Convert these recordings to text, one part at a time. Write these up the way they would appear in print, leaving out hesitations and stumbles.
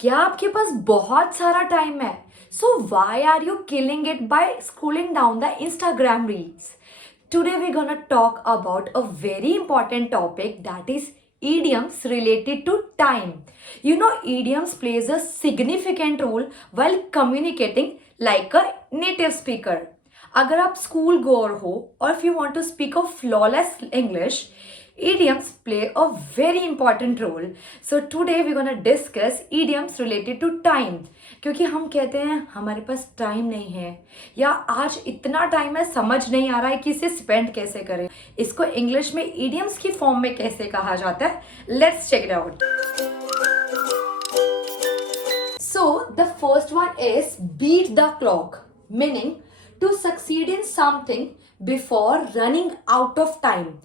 क्या आपके पास बहुत सारा टाइम है? So why are you killing it by scrolling down the Instagram reels? Today we're gonna talk about a very important topic, that is idioms related to time. You know, idioms plays a significant role while communicating like a native speaker. अगर आप school गोअर हो और if you want to speak a flawless English, idioms play a very important role. So today we're gonna discuss idioms related to time. क्योंकि हम कहते हैं हमारे पास time नहीं है, या आज इतना टाइम है समझ नहीं आ रहा है कि इसे स्पेंड कैसे करें, इसको इंग्लिश में idioms की फॉर्म में कैसे कहा जाता है. Let's check it out. So the first one is beat the clock, meaning to succeed in something before running out of time.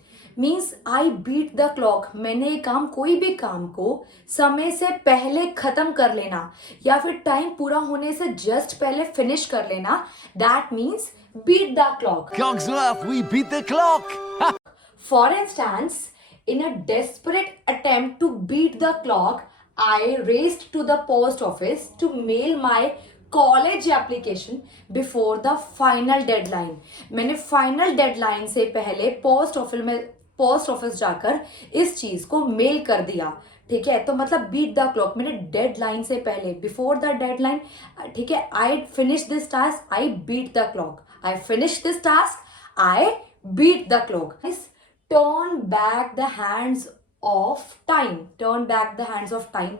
Means I beat the clock. मैंने काम, कोई भी काम को समय से पहले खत्म कर लेना या फिर टाइम पूरा होने से जस्ट पहले फिनिश कर लेना. That means beat the clock. Clock's love, we beat the clock. For instance, in a desperate attempt to beat the clock, I raced to the post office to mail my college application before the final deadline. मैंने final deadline से पहले post office जाकर इस चीज को mail कर दिया. ठीक है, तो मतलब बीट द क्लॉक, मैंने डेडलाइन से पहले, बिफोर द डेडलाइन. ठीक है, I finish this task, I beat the clock. I finish this task, I beat the clock. Turn back the hands of time. Turn back the hands of time.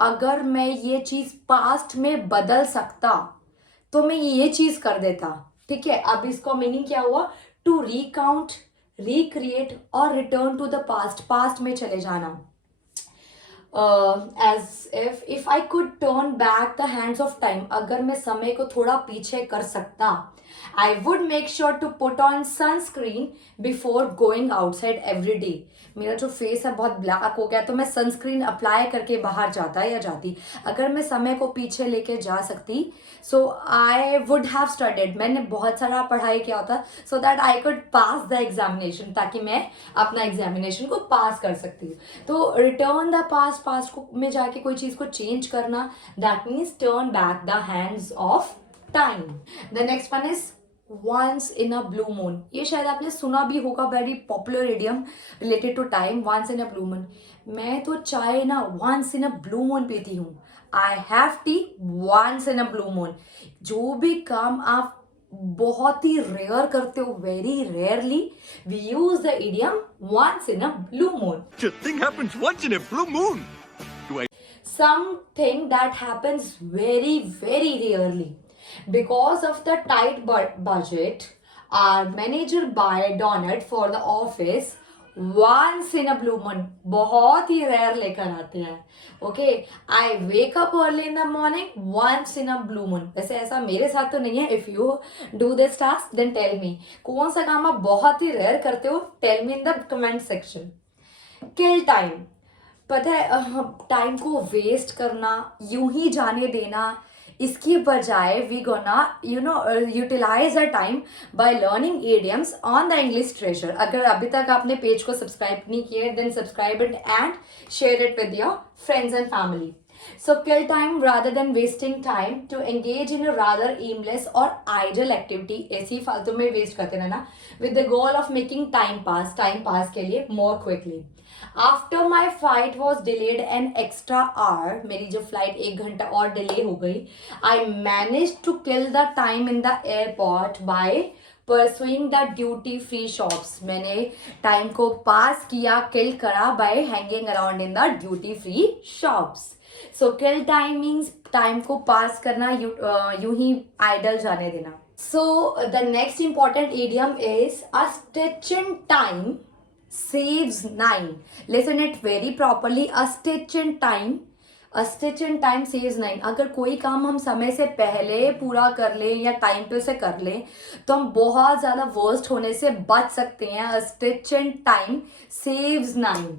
अगर मैं ये चीज past में बदल सकता तो मैं ये चीज कर देता. ठीक है, अब इसका मीनिंग क्या हुआ? टू रिकाउंट, रिक्रिएट और return to the past. Past में चले जाना. As if I could turn back the hands of time, अगर मैं समय को थोड़ा पीछे कर सकता, I would make sure to put on sunscreen before going outside every day. मेरा जो फेस है बहुत ब्लैक हो गया, तो मैं सनस्क्रीन अप्लाई करके बाहर जाता या जाती. अगर मैं समय को पीछे लेके जा सकती, सो आई वुड हैव स्टडीड. मैंने बहुत सारा पढ़ाई किया होता so that I could pass the examination, ताकि मैं अपना एग्जामिनेशन को पास कर सकती हूँ. तो रिटर्न द पास्ट, पास्ट को में जाके कोई चीज को चेंज करना, that means turn back the hands of time. The next one is once in a blue moon. ये शायद आपने सुना भी होगा, very popular idiom related to time. once in a blue moon. मैं तो चाय ना once in a blue moon पीती हूँ. I have tea once in a blue moon. जो भी काम आप बहुत ही रेयर करते हो, very rarely, we use the idiom once in a blue moon. The thing happens once in a blue moon. Something that happens very, very rarely. Because of the tight budget, our manager buy donut for the office once in a blue moon. बहुत ही rare लेकर आते हैं. Okay, I wake up early in the morning once in a blue moon. वैसे ऐसा मेरे साथ तो नहीं है. If you do this task then tell me, कौन सा काम आप बहुत ही रेयर करते हो? Tell me in the comment section. Kill time. पता है, टाइम को वेस्ट करना, यूं ही जाने देना, इसकी बजाय we gonna utilise a time by learning idioms on the English treasure. अगर अभी तक आपने पेज को सब्सक्राइब नहीं किया then subscribe it and share it with your friends and family. So kill time rather than wasting time to engage in a rather aimless or idle activity. ऐसी फालतू में वेस्ट करते रहना with the goal of making time pass के लिए more quickly. After my flight was delayed an extra hour, मेरी जो flight 1 घंटा और डिले हो गई, I managed to kill the time in the airport by pursuing the duty free shops. मैंने time को पास किया, किल करा by hanging around in the duty free shops. So kill time means time को पास करना, यूं ही आइडल जाने देना. So the next important idiom is a stitch in time saves 9. Listen it very properly. A stitch in time, a stitch in time saves 9. अगर कोई काम हम समय से पहले पूरा कर ले या टाइम पे उसे कर ले, तो हम बहुत ज़्यादा वर्स्ट होने से बच सकते हैं. A stitch in time saves 9.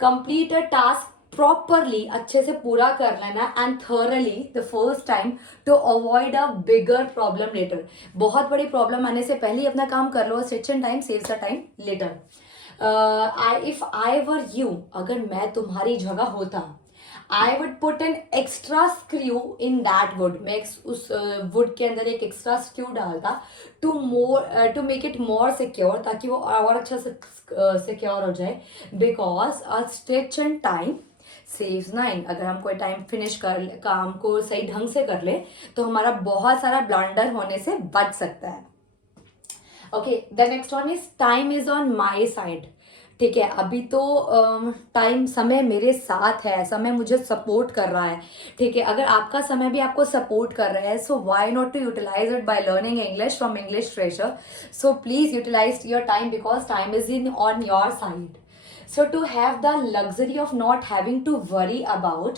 Complete a task properly, अच्छे से पूरा कर लेना, and thoroughly the first time to avoid a bigger problem later. बहुत बड़ी प्रॉब्लम आने से पहले ही अपना काम कर लो. Stitch in time saves the time later. If I were you, अगर मैं तुम्हारी जगह होता, I would put an extra screw in that wood, मैं उस वुड के अंदर एक एक्स्ट्रा स्क्रू डालता to make it more secure, ताकि वो और अच्छा से सिक्योर हो जाए। Because a stitch in time saves nine. अगर हम कोई टाइम फिनिश कर काम को सही ढंग से कर ले तो हमारा बहुत सारा ब्लंडर होने से बच सकता है। Okay, the next one is time is on my side. ठीक है, अभी तो टाइम समय मेरे साथ है, समय मुझे सपोर्ट कर रहा है। ठीक है, अगर आपका समय भी आपको सपोर्ट कर रहा है, so why not to utilise it by learning English from English treasure. So please utilise your time because time is in on your side. So to have the luxury of not having to worry about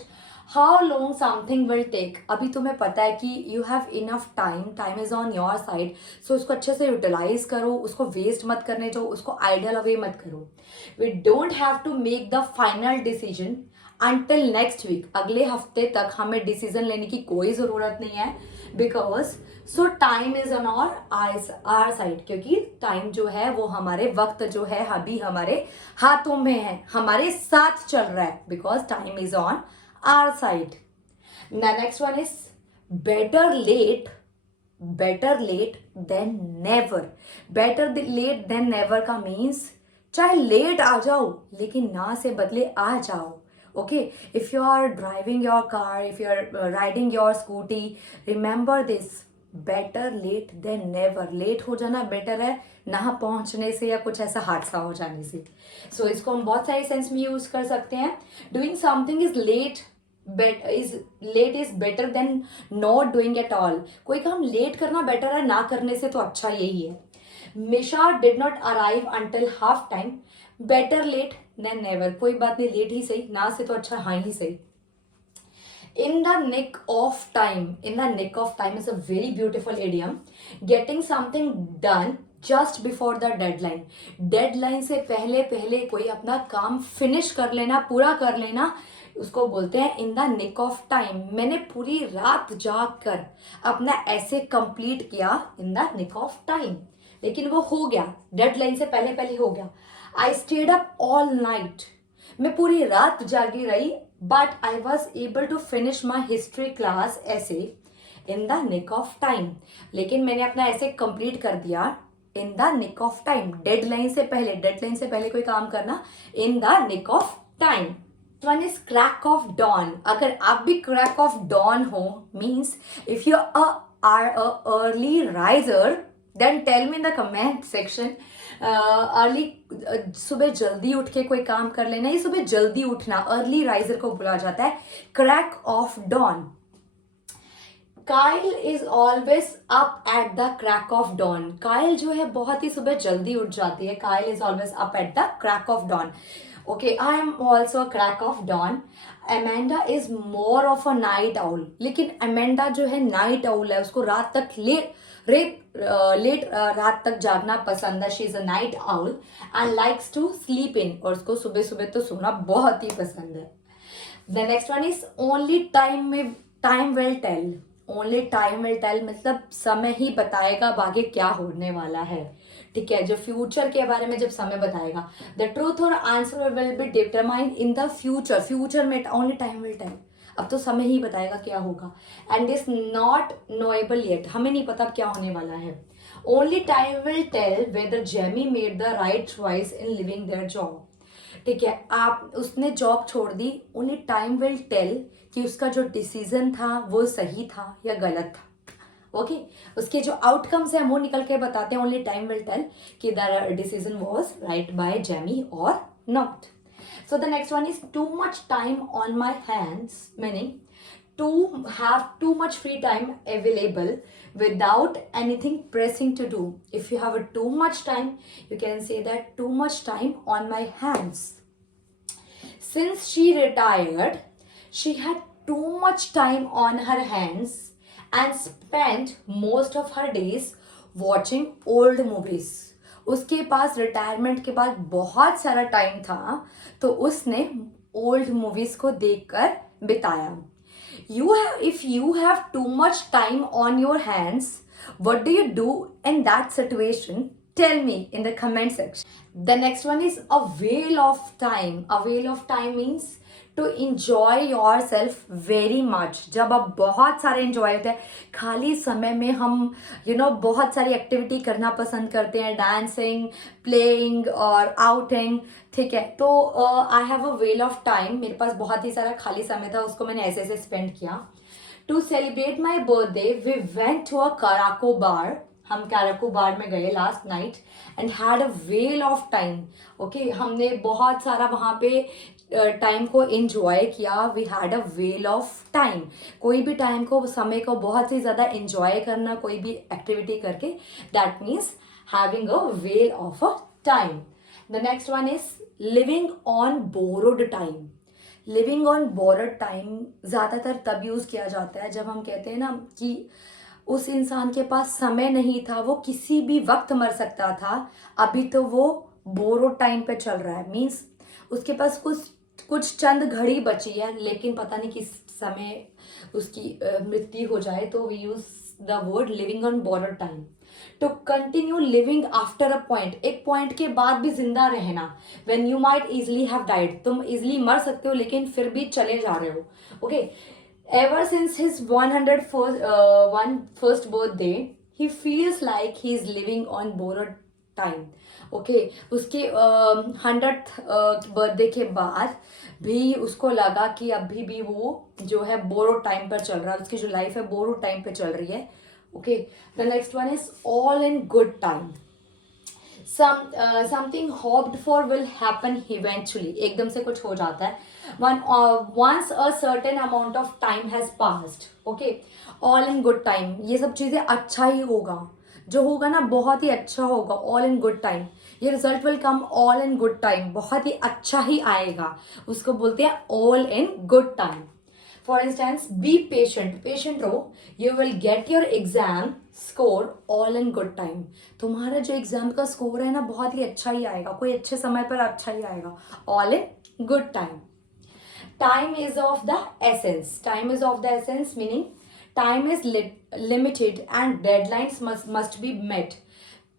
how long something will take. अभी तुम्हें पता है कि you have enough time, time is on your side, so उसको अच्छे से utilize करो, उसको waste मत करने दो, उसको idle away मत करो. We don't have to make the final decision until next week. अगले हफ्ते तक हमें decision लेने की कोई ज़रूरत नहीं है, because so time is on our side, क्योंकि टाइम जो है वो हमारे वक्त जो है अभी हमारे हाथों में है, हमारे साथ चल रहा है, because time is on our side. Next one is better late than never. Better late than never का मीन्स चाहे लेट आ जाओ लेकिन ना से बदले आ जाओ. Okay, if you are driving your car, if you are riding your scooty, remember this, better late than never. Late हो जाना बेटर है ना पहुंचने से या कुछ ऐसा हादसा हो जाने से. सो इसको हम बहुत सारे सेंस में यूज कर सकते हैं. Doing something is late is better than not doing at all. कोई काम लेट करना बेटर है ना करने से, तो अच्छा यही है. Misha did not arrive until half time. Better late than never. कोई बात नहीं, लेट ही सही, ना से तो अच्छा हाँ ही सही. In the nick of time. In the nick of time is a very beautiful idiom. Getting something done just before the deadline. Deadline से पहले पहले कोई अपना काम फिनिश कर लेना, पूरा कर लेना, उसको बोलते हैं in the nick of time. मैंने पूरी रात जाग कर अपना ऐसे कंप्लीट किया in the nick of time. लेकिन वो हो गया, डेडलाइन से पहले पहले हो गया. I stayed up all night. मैं पूरी रात जागी रही, but I was able to finish my history class essay in the nick of time. लेकिन मैंने अपना ऐसे कंप्लीट कर दिया in the nick of time. Deadline से पहले कोई काम करना in the nick of time. One is crack of dawn. अगर आप भी crack of dawn हो, means if you are a early riser, then tell me in the comment section. Early सुबह जल्दी उठ के कोई काम कर लेना, ये सुबह जल्दी उठना अर्ली राइजर को बोला जाता है crack of dawn. Kyle is always up at the crack of dawn. Kyle जो है बहुत ही सुबह जल्दी उठ जाती है. Kyle is always up at the crack of dawn. Okay, I am also a crack of dawn. Amanda is more of a night owl. लेकिन अमेंडा जो है नाइट आउल है, उसको रात तक लेट रात तक जागना पसंद है. She is a night owl and likes to sleep in. और उसको सुबह सुबह तो सोना बहुत ही पसंद है. The next one is only time will tell. Only time will tell मतलब समय ही बताएगा आगे क्या होने वाला है. ठीक है, जो फ्यूचर के बारे में जब समय बताएगा. द ट्रूथ और answer will be determined in the future. Future में ओनली टाइम विल टेल. अब तो समय ही बताएगा क्या होगा. And is not knowable yet. हमें नहीं पता क्या होने वाला है. Only time will tell whether Jamie made the right choice in leaving their job. ठीक है, आप उसने जॉब छोड़ दी. ओनली टाइम विल टेल कि उसका जो डिसीजन था वो सही था या गलत था. ओके, उसके जो आउटकम्स हैं वो निकल के बताते हैं. ओनली टाइम विल टेल कि the decision was right by Jamie और not. So the next one is too much time on my hands, meaning to have too much free time available without anything pressing to do. If you have a too much time, you can say that too much time on my hands. Since she retired, she had too much time on her hands and spent most of her days watching old movies. उसके पास retirement के बाद बहुत सारा time था, तो उसने old movies को देखकर बिताया. If you have too much time on your hands, what do you do in that situation? Tell me in the comment section. The next one is a whale of time. A whale of time means to enjoy yourself very much. जब आप बहुत सारे enjoy होते हैं, खाली समय में हम बहुत सारी एक्टिविटी करना पसंद करते हैं, डांसिंग, प्लेइंग और आउटिंग, ठीक है. तो I have a whale of time. मेरे पास बहुत ही सारा खाली समय था, उसको मैंने ऐसे स्पेंड किया. To celebrate my birthday we went to a karaoke bar. हम कैराको बार में गए last night and had a whale of time. Okay, हमने बहुत सारा वहाँ पे टाइम को एंजॉय किया. We had a whale of time. कोई भी टाइम को, समय को बहुत ही ज़्यादा एंजॉय करना, कोई भी एक्टिविटी करके, that means having a whale of a time. The next one is living on borrowed time. Living on borrowed time ज़्यादातर तब यूज़ किया जाता है जब हम कहते हैं ना कि उस इंसान के पास समय नहीं था, वो किसी भी वक्त मर सकता था, अभी तो वो बोरो टाइम पे चल रहा है. मीन्स उसके पास कुछ चंद घड़ी बची है, लेकिन पता नहीं किस समय उसकी मृत्यु हो जाए. तो we use the word living on borrowed time. To continue living after a point. एक पॉइंट के बाद भी जिंदा रहना. When you might easily have died. तुम इजली मर सकते हो लेकिन फिर भी चले जा रहे हो. Okay. Ever since his 101st birthday, he feels like he is living on borrowed time. Okay, उसके 100th बर्थडे के बाद भी उसको लगा कि अभी भी वो जो है बोरो टाइम पर चल रहा है. उसकी जो लाइफ है बोरो टाइम पे चल रही है. Okay, the next one is all in good time. Something hoped for will happen eventually. एकदम से कुछ हो जाता है. once a certain amount of time has passed. Okay, all in good time. ये सब चीज़ें अच्छा ही होगा, जो होगा ना बहुत ही अच्छा होगा. all in good time. ये result will come all in good time. बहुत ही अच्छा ही आएगा, उसको बोलते हैं all in good time. For instance, be patient. Patient रहो, you will get your exam score all in good time. तुम्हारा जो एग्जाम का स्कोर है ना बहुत ही अच्छा ही आएगा, कोई अच्छे समय पर अच्छा ही आएगा. All in good time. Time is of the essence. Time is of the essence meaning time is limited and deadlines must be met.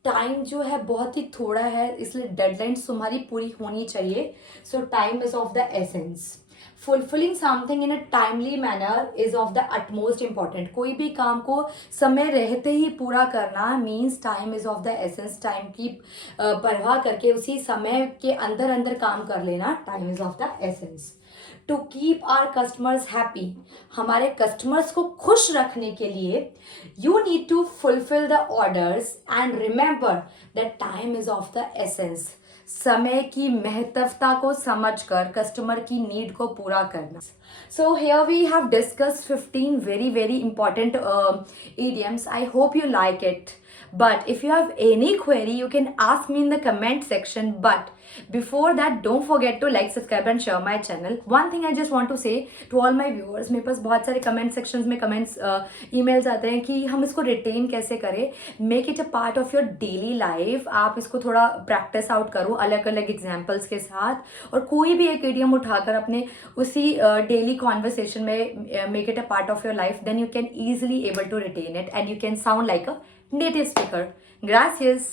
Time जो है बहुत ही थोड़ा है, इसलिए डेडलाइंस तुम्हारी पूरी होनी चाहिए. सो time is of the essence. Fulfilling something in a timely manner is of the utmost important. कोई भी काम को समय रहते ही पूरा करना means time is of the essence. Time की परवाह करके उसी समय के अंदर अंदर काम कर लेना, time is of the essence. To keep our customers happy. हमारे कस्टमर्स को खुश रखने के लिए you need to fulfil the orders and remember that time is of the essence. समय की महत्वता को समझकर कस्टमर की नीड को पूरा करना. So here we have discussed 15 very important idioms. I hope you like it. But if you have any query, you can ask me in the comment section. But before that, don't forget to like, subscribe and share my channel. One thing I just want to say to all my viewers, मेरे पास बहुत सारे comment sections में comments emails आते हैं कि हम इसको retain कैसे करें. Make it a part of your daily life. आप इसको थोड़ा practice out करो अलग अलग examples के साथ, और कोई भी एक idiom उठाकर अपने उसी daily conversation में make it a part of your life. Then you can easily able to retain it and you can sound like a native speaker. Gracias.